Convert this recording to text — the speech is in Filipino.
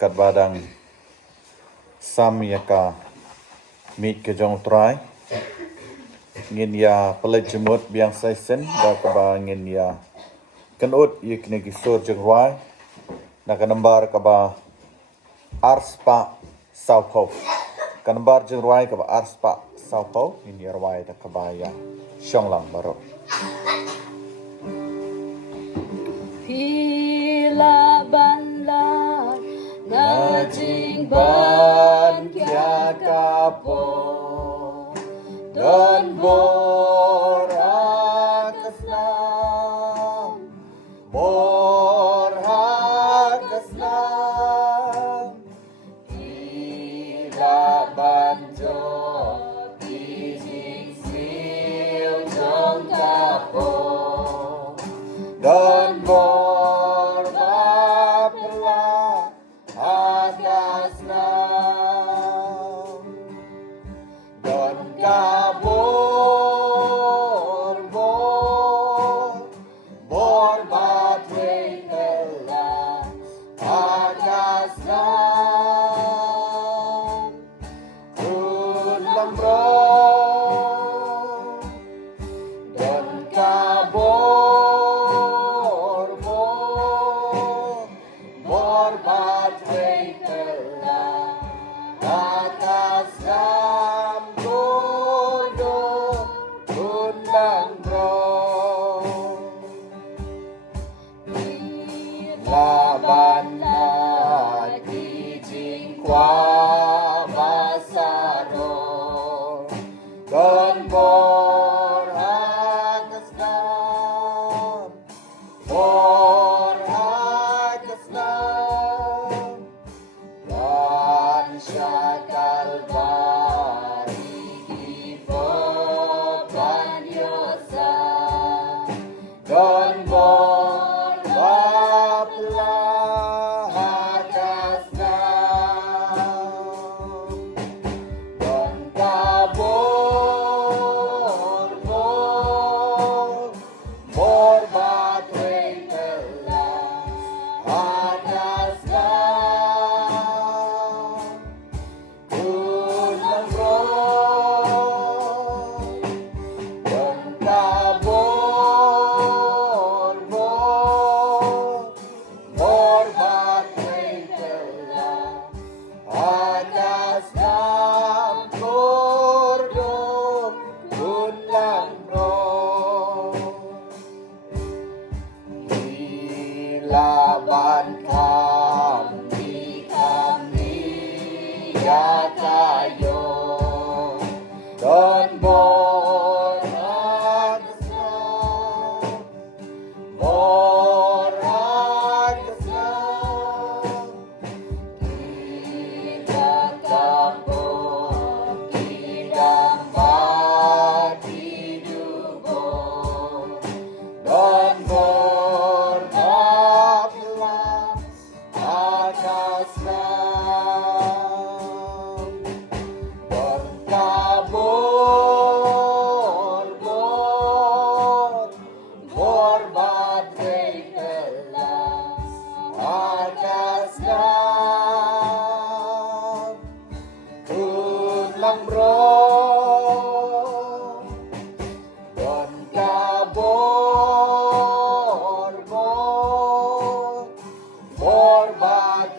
kadbadang samyaka meet ke jong try ngin ya pelajemut biang saisen da kaba ngin ya kanut yik ne gisur jengwai na kanambar kaba arspa saupo kanambar jengwai kaba arspa saupo ngin ya rawai da kaba ya syonglang baro Pila banla najing ban kya kapo don bora kaslam pila banjo kijing sil jong kapo don laban lagi jingkwa masaro don borhakaslam dan syakal bari iboban yosa don laban kami ya kayo don borhakaslam kita kampung tidak mati dubo don Borbat